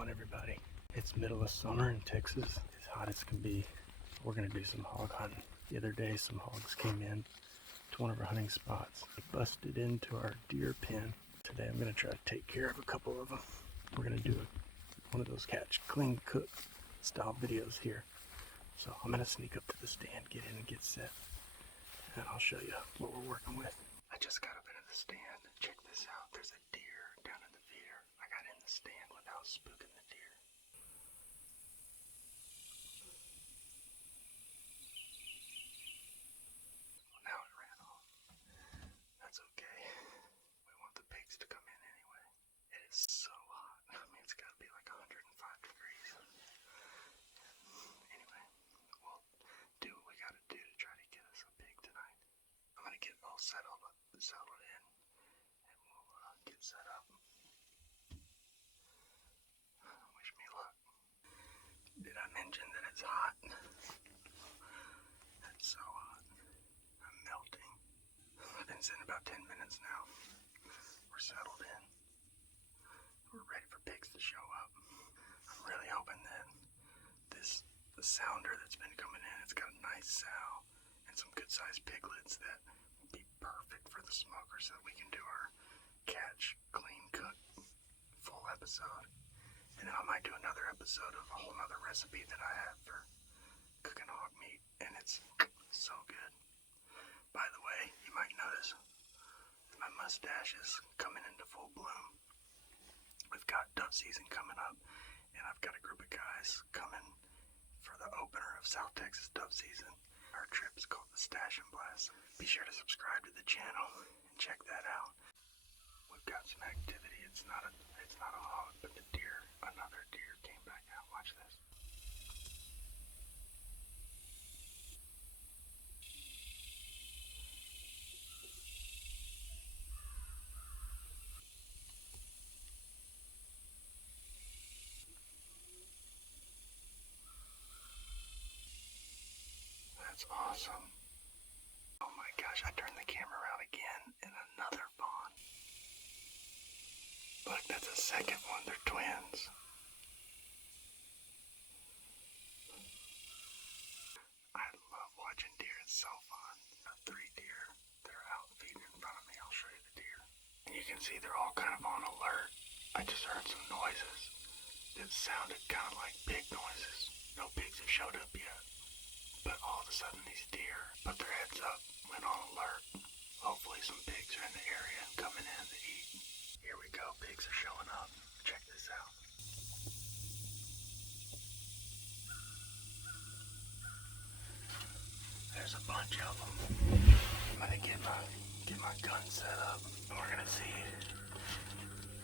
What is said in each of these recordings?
going, everybody? It's middle of summer in Texas. It's hot as can be. We're gonna do some hog hunting. The other day some hogs came in to one of our hunting spots. They busted into our deer pen. Today I'm gonna try to take care of a couple of them. We're gonna do one of those catch, clean, cook style videos here. So I'm gonna sneak up to the stand, get in and get set, and I'll show you what we're working with. I just got up into the stand. Check this out. There's a deer down in the feeder. I got in the stand without spooking the deer. Well, now it ran off. That's okay. We want the pigs to come in anyway. It is so hot. I mean, it's got to be like 105 degrees. Anyway, we'll do what we got to do to try to get us a pig tonight. I'm going to get all settled in, and we'll get set up. Wish me luck. Did I mention that it's hot? It's so hot. I'm melting. I've been sitting about 10 minutes now. We're settled in. We're ready for pigs to show up. I'm really hoping that the sounder that's been coming in, it's got a nice sow and some good sized piglets that will be perfect for the smoker so that we can do our catch, clean, cook full episode. And then I might do another episode of a whole nother recipe that I have for cooking hog meat, and it's so good. By the way, you might notice my mustache is coming into full bloom. We've got dove season coming up, and I've got a group of guys coming for the opener of South Texas dove season. Our trip is called the Stash and Blast. Be sure to subscribe to the channel and check that out. We've got some activity. It's not a hog, but another deer came back out. Watch this. That's awesome. Oh my gosh, I turned the camera around again and another fawn. Look, that's a second one. They're twins. I love watching deer. It's so fun. Got 3 deer. They're out feeding in front of me. I'll show you the deer. And you can see they're all kind of on alert. I just heard some noises that sounded kind of like pig noises. No pigs have showed up yet. But all of a sudden these deer put their heads up, went on alert. Hopefully some pigs are in the area and coming in to eat. Here we go, pigs are showing up. Check this out. There's a bunch of them. I'm gonna get my gun set up, and we're gonna see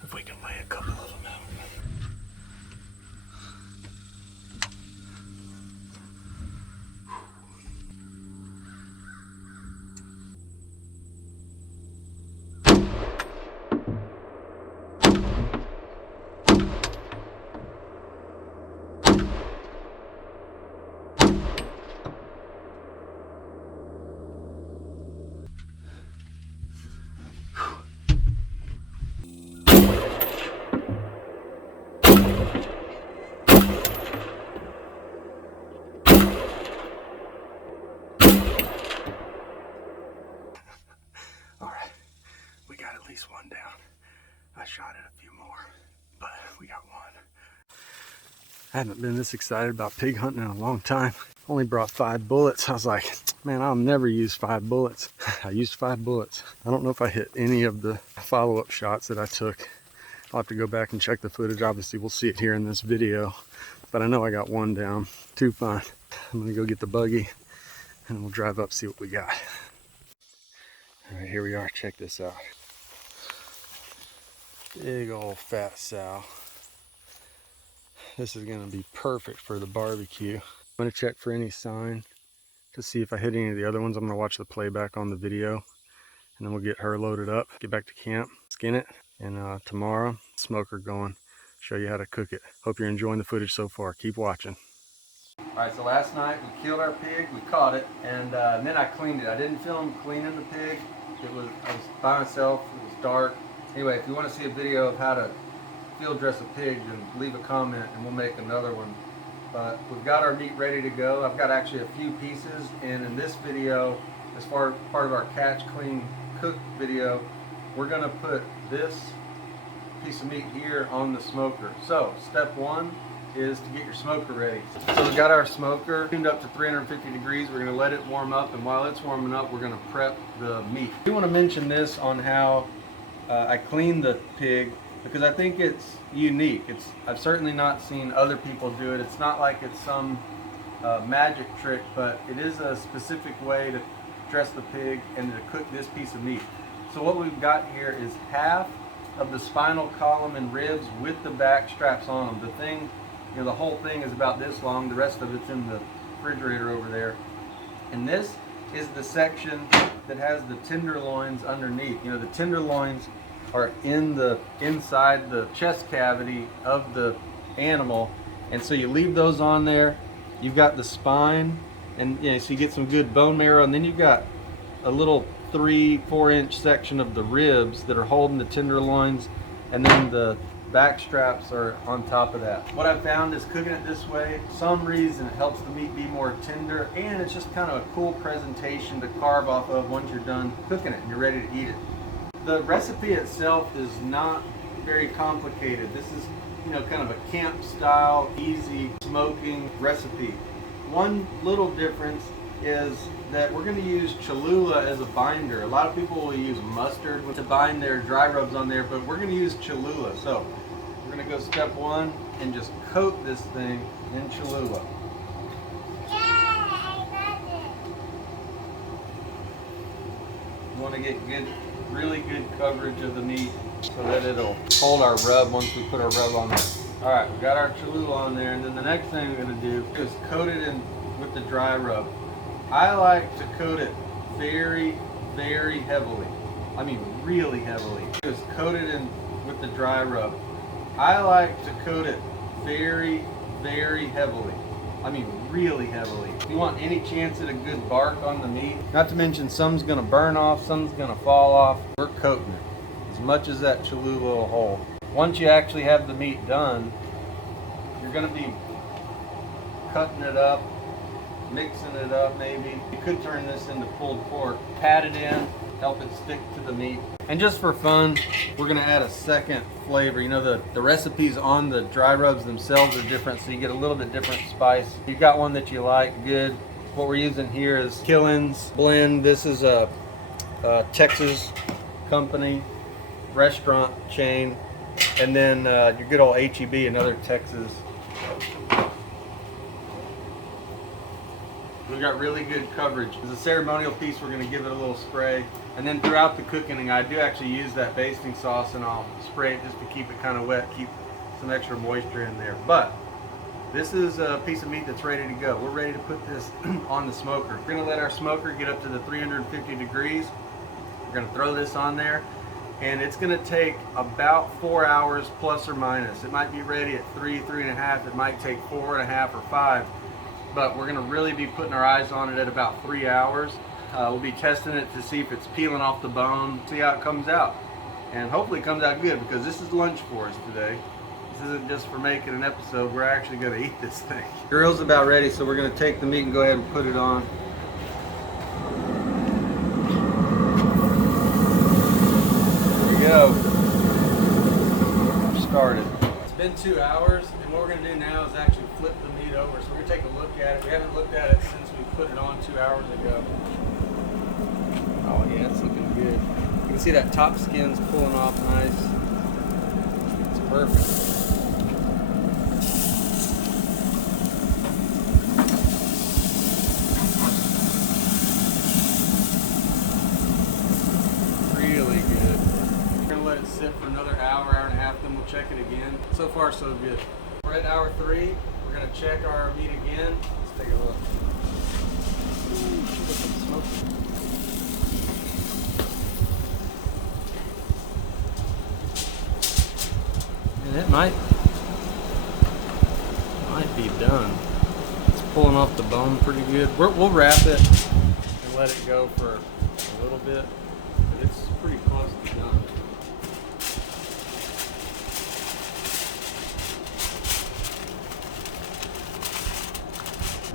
if we can lay a couple of them out. Alright, we got at least one down. I shot at a few more, but we got one. I haven't been this excited about pig hunting in a long time. Only brought 5 bullets. I was like, man, I'll never use 5 bullets. I used 5 bullets. I don't know if I hit any of the follow-up shots that I took. I'll have to go back and check the footage. Obviously, we'll see it here in this video. But I know I got one down. Too fun. I'm gonna go get the buggy and we'll drive up, see what we got. All right, here we are. Check this out. Big old fat sow. This is gonna be perfect for the barbecue. I'm gonna check for any sign to see if I hit any of the other ones. I'm gonna watch the playback on the video, and then we'll get her loaded up, get back to camp, skin it, and tomorrow, smoker going, show you how to cook it. Hope you're enjoying the footage so far. Keep watching. All right, so last night we killed our pig, we caught it, and then I cleaned it. I didn't film cleaning the pig. I was by myself, it was dark. Anyway, if you want to see a video of how to field dress a pig, then leave a comment and we'll make another one. But we've got our meat ready to go. I've got actually a few pieces, and in this video, as part of our catch, clean, cook video, we're gonna put this piece of meat here on the smoker. So step one is to get your smoker ready. So we've got our smoker tuned up to 350 degrees. We're gonna let it warm up, and while it's warming up, we're gonna prep the meat. I do wanna mention this on how I clean the pig, because I think it's unique. I've certainly not seen other people do it. It's not like it's some magic trick, but it is a specific way to dress the pig and to cook this piece of meat. So what we've got here is half of the spinal column and ribs with the back straps on them. The thing, you know, the whole thing is about this long. The rest of it's in the refrigerator over there. And this is the section that has the tenderloins underneath. You know, the tenderloins are inside the chest cavity of the animal, and so you leave those on there. You've got the spine, and you know, so you get some good bone marrow, and then you've got a little 3-4 inch section of the ribs that are holding the tenderloins, and then the back straps are on top of that. What I've found is cooking it this way, for some reason it helps the meat be more tender, and it's just kind of a cool presentation to carve off of once you're done cooking it and you're ready to eat it. The recipe itself is not very complicated. This is, you know, kind of a camp style, easy smoking recipe. One little difference is that we're going to use Cholula as a binder. A lot of people will use mustard to bind their dry rubs on there, but we're going to use Cholula. So we're going to go step one and just coat this thing in Cholula. You want to get good, really good coverage of the meat so that it'll hold our rub once we put our rub on there. All right, we got our Cholula on there, and then the next thing we're going to do is coat it in with the dry rub. I like to coat it very, very heavily. I mean really heavily. Just coat it in with the dry rub. I like to coat it very, very heavily. I mean really heavily. If you want any chance at a good bark on the meat, not to mention some's gonna burn off, some's gonna fall off, we're coating it as much as that Cholula will hold. Once you actually have the meat done, you're gonna be cutting it up, mixing it up maybe. You could turn this into pulled pork, pat it in, help it stick to the meat. And just for fun, we're gonna add a second flavor. You know, the recipes on the dry rubs themselves are different, so you get a little bit different spice. You've got one that you like, good. What we're using here is Killen's Blend. This is a Texas company, restaurant chain. And then your good old H-E-B, another Texas. We've got really good coverage. As a ceremonial piece, we're going to give it a little spray. And then throughout the cooking, I do actually use that basting sauce, and I'll spray it just to keep it kind of wet, keep some extra moisture in there. But this is a piece of meat that's ready to go. We're ready to put this on the smoker. We're going to let our smoker get up to the 350 degrees. We're going to throw this on there, and it's going to take about 4 hours plus or minus. It might be ready at 3.5. It might take 4.5 or 5. But we're going to really be putting our eyes on it at about 3 hours. We'll be testing it to see if it's peeling off the bone, see how it comes out. And hopefully it comes out good, because this is lunch for us today. This isn't just for making an episode, we're actually going to eat this thing. Grill's about ready, so we're going to take the meat and go ahead and put it on. There we go. We're started. It's been 2 hours, and what we're going to do now is actually flip the meat over. So we're going to take a look at it. We haven't looked at it since we put it on 2 hours ago. Oh yeah, it's looking good. You can see that top skin's pulling off nice. It's perfect. Really good. We're going to let it sit for another hour, hour and a half, then we'll check it again. So far, so good. We're at hour 3. We're going to check our meat again. Let's take a look. Look at the smoke. And it might be done. It's pulling off the bone pretty good. We'll wrap it and let it go for a little bit, but it's pretty close to done.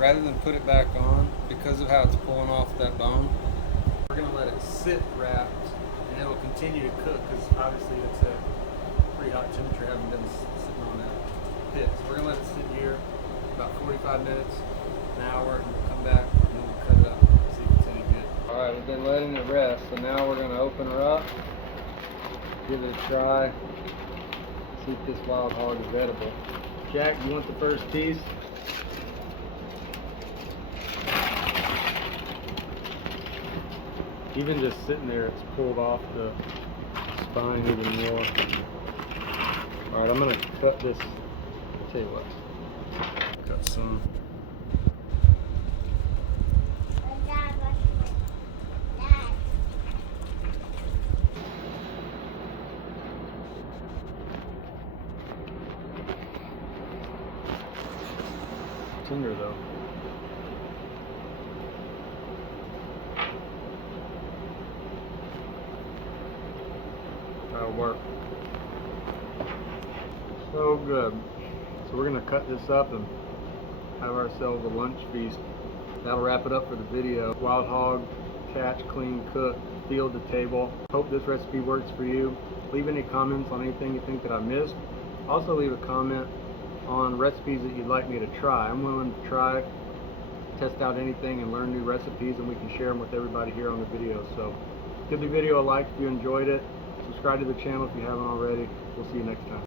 rather than put it back on, because of how it's pulling off that bone, we're gonna let it sit wrapped, and it'll continue to cook because obviously it's at pretty hot temperature, having been sitting on that pit. So we're gonna let it sit here about 45 minutes, an hour, and we'll come back and we'll cut it up and see if it's any good. All right, we've been letting it rest, so now we're gonna open her up, give it a try, see if this wild hog is edible. Jack, you want the first piece? Even just sitting there, it's pulled off the spine even more. All right, I'm gonna cut this. I'll tell you what. Cut some. Tender though. That'll work. So good. So we're gonna cut this up and have ourselves a lunch feast. That'll wrap it up for the video. Wild hog, catch, clean, cook, field to table. Hope this recipe works for you. Leave any comments on anything you think that I missed. Also leave a comment on recipes that you'd like me to try. I'm willing to try, test out anything and learn new recipes, and we can share them with everybody here on the video. So give the video a like if you enjoyed it. Subscribe to the channel if you haven't already. We'll see you next time.